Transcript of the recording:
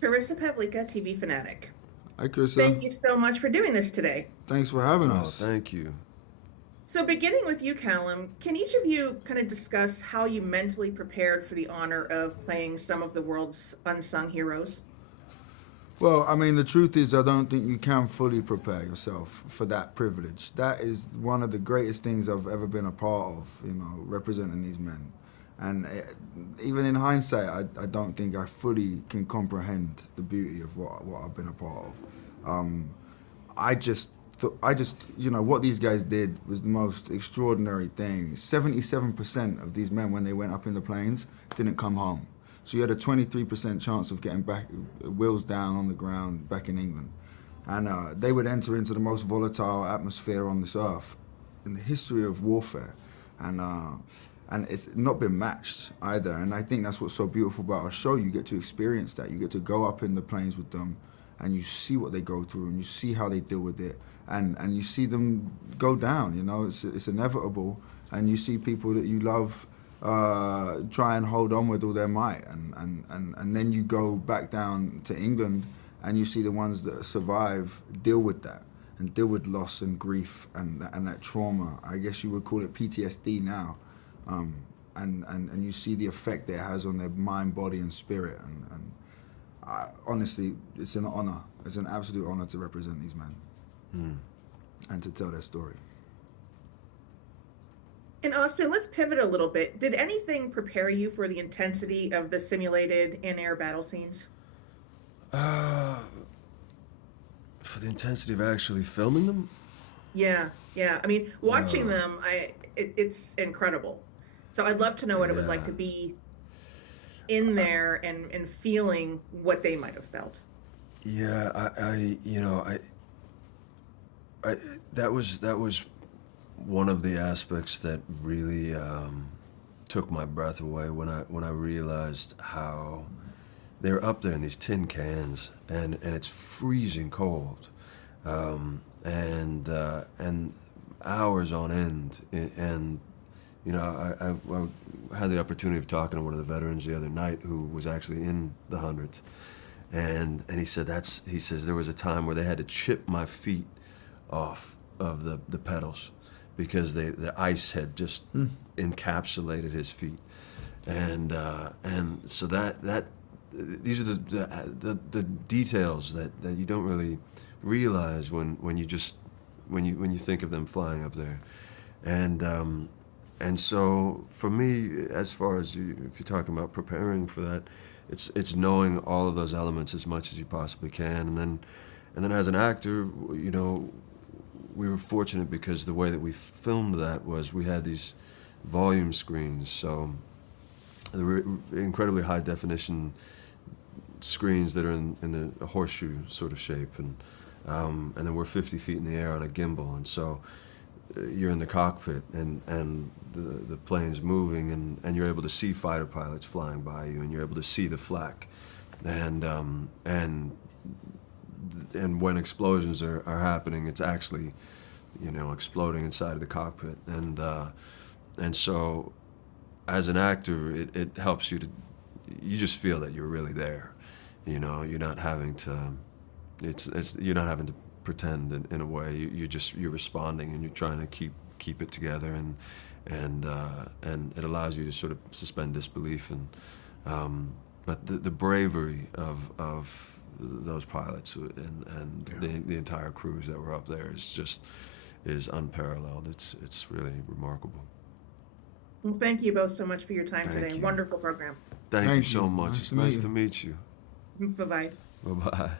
Carissa Pavlika, TV Fanatic. Hi, Krista. Thank you so much for doing this today. Thanks for having Oh, us. thank you. So, beginning with you, Callum, can each of you kind of discuss how you mentally prepared for the honor of playing some of the world's unsung heroes? Well, I mean, the truth is, I don't think you can fully prepare yourself for that privilege. That is one of the greatest things I've ever been a part of, representing these men. And even in hindsight, I don't think I fully can comprehend the beauty of what I've been a part of. I just, what these guys did was the most extraordinary thing. 77% of these men, when they went up in the planes, didn't come home. So you had a 23% chance of getting back, wheels down on the ground, back in England. And they would enter into the most volatile atmosphere on this earth in the history of warfare. And it's not been matched either. And I think that's what's so beautiful about our show. You get to experience that. You get to go up in the planes with them, and you see what they go through, and you see how they deal with it, and you see them go down. It's inevitable, and you see people that you love try and hold on with all their might, and then you go back down to England, and you see the ones that survive deal with that, and deal with loss and grief and that trauma. I guess you would call it PTSD now. And you see the effect that it has on their mind, body, and spirit. And honestly, it's an honor. It's an absolute honor to represent these men and to tell their story. And Austin, let's pivot a little bit. Did anything prepare you for the intensity of the simulated in-air battle scenes? For the intensity of actually filming them? Yeah, yeah. I mean, watching them, it's incredible. So I'd love to know what it was like to be in there and feeling what they might have felt. Yeah, that was one of the aspects that really took my breath away when I realized how they're up there in these tin cans and it's freezing cold, and hours on end. And I had the opportunity of talking to one of the veterans the other night who was actually in the 100th, and he says there was a time where they had to chip my feet off of the pedals because the ice had just encapsulated his feet, and so that these are the details that you don't really realize when you think of them flying up there, and so for me, as far as if you're talking about preparing for that, it's knowing all of those elements as much as you possibly can, and then as an actor, we were fortunate because the way that we filmed that was we had these volume screens, so they were incredibly high definition screens that are in the horseshoe sort of shape, and then we're 50 feet in the air on a gimbal, and so you're in the cockpit and the plane's moving, and you're able to see fighter pilots flying by you, and you're able to see the flak, and when explosions are happening, it's actually exploding inside of the cockpit, and so as an actor, it helps you you just feel that you're really there. You're not having to you're not having to pretend in a way. You're responding, and you're trying to keep it together, and it allows you to sort of suspend disbelief, but the bravery of those pilots and the entire crews that were up there is unparalleled. It's really remarkable. Well, thank you both so much for your time Thank today. you. Wonderful program. Thank you Thank so you. much. Nice It's to meet nice you. to meet you. Bye-bye. Bye-bye.